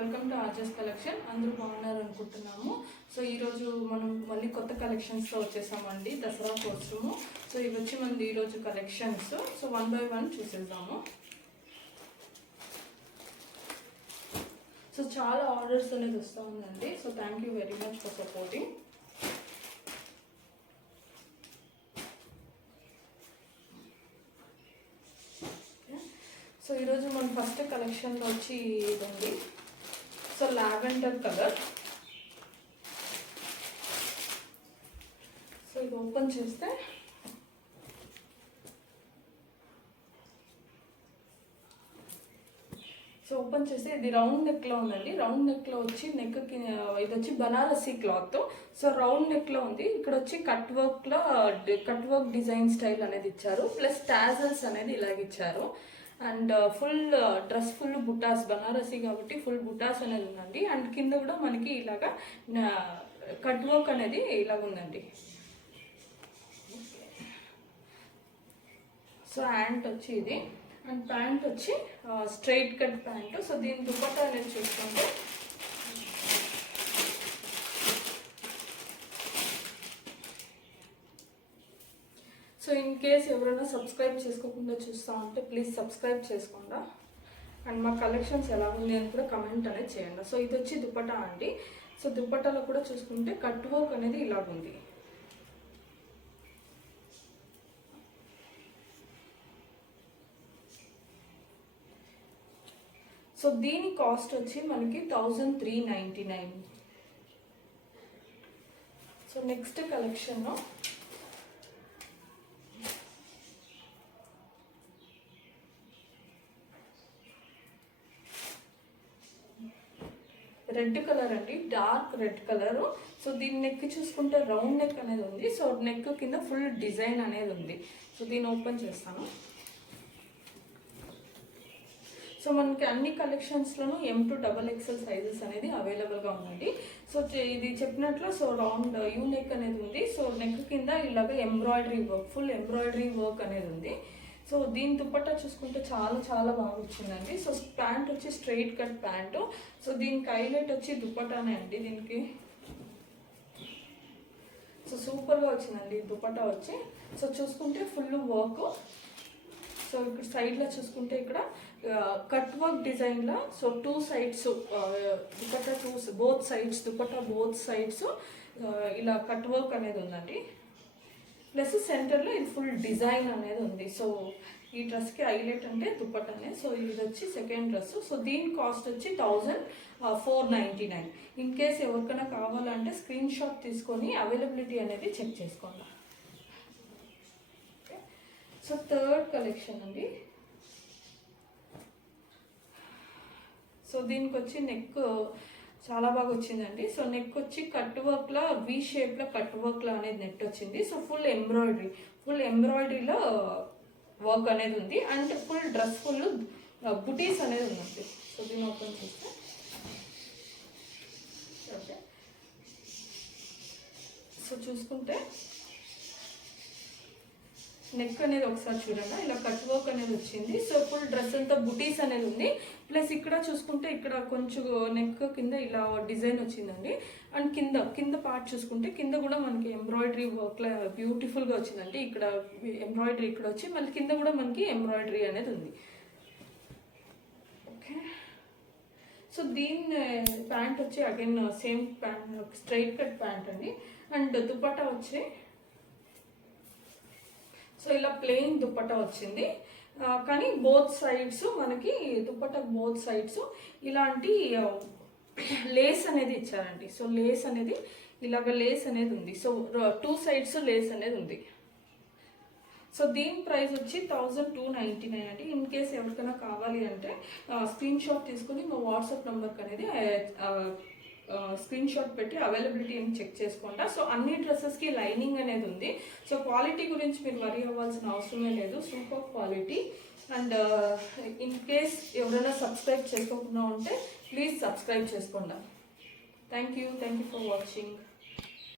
Welcome to RJs collection. అందరూ బాగున్నారు అనుకుంటున్నాము. సో ఈరోజు మనం మళ్ళీ కొత్త కలెక్షన్స్తో వచ్చేసామండి దసరా కోసము. సో ఇవి వచ్చి మనది ఈరోజు కలెక్షన్స్. సో 1 by 1 చూసేద్దాము. సో చాలా ఆర్డర్స్ అనేది వస్తూ ఉందండి. So thank you very much for supporting. So ఈరోజు మన ఫస్ట్ కలెక్షన్లో వచ్చి ఇదండి. So lavender colour. సో ఇది ఓపెన్ చేస్తే ఇది రౌండ్ నెక్లో ఉందండి. రౌండ్ నెక్లో వచ్చి నెక్కి ఇది వచ్చి బనారసీ క్లాత్. సో రౌండ్ నెక్లో ఉంది. ఇక్కడ వచ్చి కట్ వర్క్ డిజైన్ స్టైల్ అనేది ఇచ్చారు. ప్లస్ టాజల్స్ అనేది ఇలాగిచ్చారు. అండ్ ఫుల్ డ్రెస్ ఫుల్ బుటాస్, బనారసీ కాబట్టి ఫుల్ బుటాస్ అనేది ఉందండి. అండ్ కింద కూడా మనకి ఇలాగా కట్ వర్క్ అనేది ఇలాగ ఉందండి. సో హ్యాండ్ వచ్చి ఇది. అండ్ ప్యాంట్ వచ్చి స్ట్రైట్ కట్ ప్యాంట్. సో దీని దుపట్టా అనేది చూసుకుంటే సో ఇన్ కేస్ ఎవరైనా సబ్స్క్రైబ్ చేసుకోకుండా చూస్తూ ఉంటే ప్లీజ్ సబ్స్క్రైబ్ చేసుకోండి. అండ్ మా కలెక్షన్స్ ఎలా ఉంది అని కూడా కమెంట్ అనేది చేయండి. సో ఇది వచ్చి దుపట్టా అండి. సో దుపట్టాలో కూడా చూసుకుంటే కట్ వర్క్ అనేది ఇలాగుంది. సో దీని కాస్ట్ వచ్చి మనకి 1399. సో నెక్స్ట్ కలెక్షన్లో రెడ్ కలర్ అండి, డార్క్ రెడ్ కలరు. సో దీని నెక్ చూసుకుంటే రౌండ్ నెక్ అనేది ఉంది. సో నెక్ కింద ఫుల్ డిజైన్ అనేది ఉంది. సో దీన్ని ఓపెన్ చేస్తాను. సో మనకి అన్ని కలెక్షన్స్లోనూ M to XXL సైజెస్ అనేది అవైలబుల్గా ఉందండి. సో ఇది చెప్పినట్లు సో రౌండ్ యూ నెక్ అనేది ఉంది. సో నెక్ కింద ఇలాగ embroidery work, full embroidery work అనేది ఉంది. సో దీని దుపట్టా చూసుకుంటే చాలా చాలా బాగా వచ్చిందండి. సో ప్యాంట్ వచ్చి స్ట్రైట్ కట్ ప్యాంటు. సో దీనికి హైలైట్ వచ్చి దుపట్టానే అండి దీనికి. సో సూపర్గా వచ్చిందండి దుపట్టా వచ్చి. సో చూసుకుంటే ఫుల్ వర్క్. సో ఇక్కడ సైడ్లో చూసుకుంటే ఇక్కడ కట్ వర్క్ డిజైన్లో so 2 sides dupatta dupatta both sides ఇలా కట్ వర్క్ అనేది ఉందండి. ప్లస్ సెంటర్లో ఇది ఫుల్ డిజైన్ అనేది ఉంది. సో ఈ డ్రెస్కి హైలైట్ అంటే దుపట్టానే. సో ఇది వచ్చి సెకండ్ డ్రెస్. సో దీని కాస్ట్ వచ్చి 1499. ఇన్ కేస్ ఎవరికైనా కావాలంటే స్క్రీన్ షాట్ తీసుకొని అవైలబిలిటీ అనేది చెక్ చేసుకోండి. సో థర్డ్ కలెక్షన్ అండి. సో దీనికి వచ్చి నెక్ చాలా బాగా వచ్చిందండి. సో నెక్ వచ్చి కట్ వర్క్లో వి షేప్లో కట్ వర్క్లో అనేది నెట్ వచ్చింది. సో ఫుల్ ఎంబ్రాయిడరీలో వర్క్ అనేది ఉంది. అండ్ ఫుల్ డ్రెస్ ఫుల్ బుటీస్ అనేది ఉందండి. సో దీన్ని ఓపెన్ చేస్తే ఓకే. సో చూసుకుంటే నెక్ అనేది ఒకసారి చూడండి, ఇలా కట్ వర్క్ అనేది వచ్చింది. సో ఫుల్ డ్రెస్ అంతా బుటీస్ అనేది ఉంది. ప్లస్ ఇక్కడ చూసుకుంటే ఇక్కడ కొంచెం నెక్ కింద ఇలా డిజైన్ వచ్చిందండి. అండ్ కింద పార్ట్ చూసుకుంటే కింద కూడా మనకి ఎంబ్రాయిడరీ వర్క్లో బ్యూటిఫుల్గా వచ్చిందండి. ఇక్కడ ఎంబ్రాయిడరీ ఇక్కడ వచ్చి మళ్ళీ కింద కూడా మనకి ఎంబ్రాయిడరీ అనేది ఉంది. ఓకే. సో దీని ప్యాంట్ వచ్చి again same pant, straight cut pant అండి. అండ్ దుపట్టా వచ్చి సో ఇలా ప్లెయిన్ దుపట్టా వచ్చింది. కానీ బోత్ సైడ్స్ మనకి దుపట్టా బోత్ సైడ్స్ ఇలాంటి లేస్ అనేది ఇచ్చారండి. సో లేస్ అనేది ఇలాగ లేస్ అనేది ఉంది. సో 2 sides లేస్ అనేది ఉంది. సో దీని ప్రైస్ వచ్చి 1299 అండి. ఇన్ కేస్ ఎవరికైనా కావాలి అంటే స్క్రీన్ షాట్ తీసుకుని మా వాట్సాప్ నెంబర్కి అనేది స్క్రీన్ షాట్ పెట్టి అవైలబిలిటీ అని చెక్ చేసుకోండి. సో అన్ని డ్రెస్సెస్కి లైనింగ్ అనేది ఉంది. సో క్వాలిటీ గురించి మీరు వరీ అవ్వాల్సిన అవసరమే లేదు, super quality. And in case ఎవరైనా సబ్స్క్రైబ్ చేసుకోకుండా ఉంటే ప్లీజ్ సబ్స్క్రైబ్ చేసుకోండి. Thank you for watching.